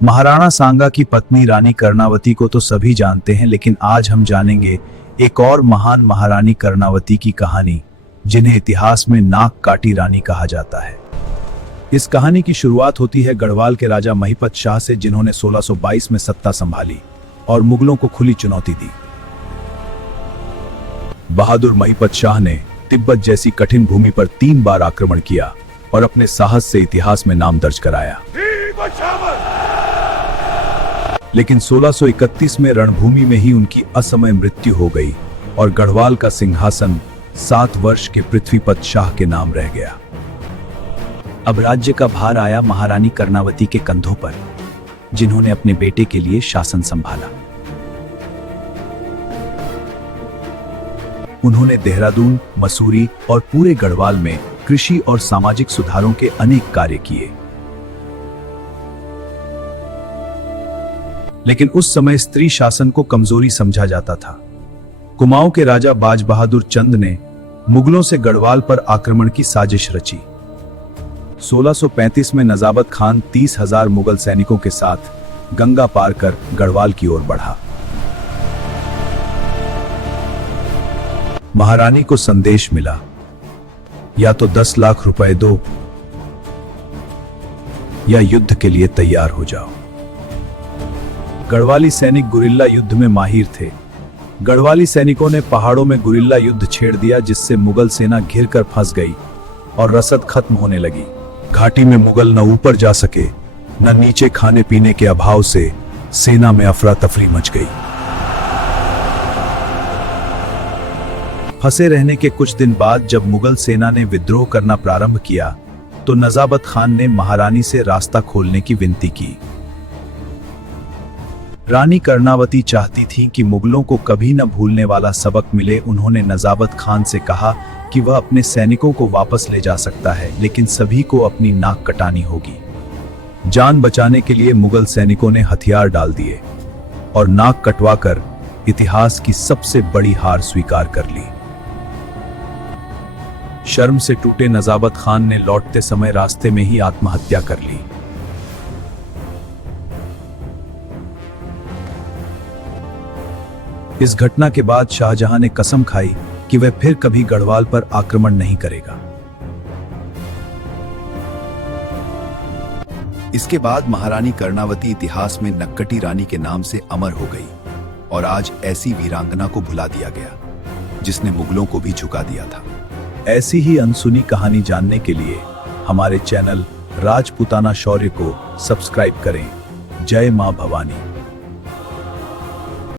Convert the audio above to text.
महाराणा सांगा की पत्नी रानी कर्णावती को तो सभी जानते हैं, लेकिन आज हम जानेंगे एक और महान महारानी कर्णावती की कहानी, जिन्हें इतिहास में नाक काटी रानी कहा जाता है। इस कहानी की शुरुआत होती है गढ़वाल के राजा महिपत शाह से, जिन्होंने 1622 में सत्ता संभाली और मुगलों को खुली चुनौती दी। बहादुर महिपत शाह ने तिब्बत जैसी कठिन भूमि पर 3 बार आक्रमण किया और अपने साहस से इतिहास में नाम दर्ज कराया। लेकिन 1631 में रणभूमि में ही उनकी असमय मृत्यु हो गई और गढ़वाल का सिंहासन 7 वर्ष के पृथ्वीपत शाह के नाम रह गया। अब राज्य का भार आया महारानी कर्णावती के कंधों पर, जिन्होंने अपने बेटे के लिए शासन संभाला। उन्होंने देहरादून, मसूरी और पूरे गढ़वाल में कृषि और सामाजिक सुधारों के अनेक कार्य किए। लेकिन उस समय स्त्री शासन को कमजोरी समझा जाता था। कुमाऊं के राजा बाज बहादुर चंद ने मुगलों से गढ़वाल पर आक्रमण की साजिश रची। 1635 में नजाबत खान 30,000 मुगल सैनिकों के साथ गंगा पार कर गढ़वाल की ओर बढ़ा। महारानी को संदेश मिला, या तो 10 लाख रुपए दो या युद्ध के लिए तैयार हो जाओ। गढ़वाली सैनिक गुरिल्ला युद्ध में माहिर थे। गढ़वाली सैनिकों ने पहाड़ों में गुरिल्ला युद्ध छेड़ दिया, जिससे मुगल सेना घिरकर फंस गई और रसद खत्म होने लगी। घाटी में मुगल न ऊपर जा सके न नीचे। खाने पीने के अभाव से सेना में अफरा तफरी मच गई। फंसे रहने के कुछ दिन बाद जब मुगल सेना ने विद्रोह करना प्रारंभ किया तो नजाबत खान ने महारानी से रास्ता खोलने की विनती की। रानी कर्णावती चाहती थी कि मुगलों को कभी न भूलने वाला सबक मिले। उन्होंने नजाबत खान से कहा कि वह अपने सैनिकों को वापस ले जा सकता है, लेकिन सभी को अपनी नाक कटानी होगी। जान बचाने के लिए मुगल सैनिकों ने हथियार डाल दिए और नाक कटवाकर इतिहास की सबसे बड़ी हार स्वीकार कर ली। शर्म से टूटे नजाबत खान ने लौटते समय रास्ते में ही आत्महत्या कर ली। इस घटना के बाद शाहजहां ने कसम खाई कि वह फिर कभी गढ़वाल पर आक्रमण नहीं करेगा। इसके बाद महारानी कर्णावती इतिहास में नक्कटी रानी के नाम से अमर हो गई और आज ऐसी वीरांगना को भुला दिया गया जिसने मुगलों को भी झुका दिया था। ऐसी ही अनसुनी कहानी जानने के लिए हमारे चैनल राजपूताना शौर्य को सब्सक्राइब करें। जय मां भवानी।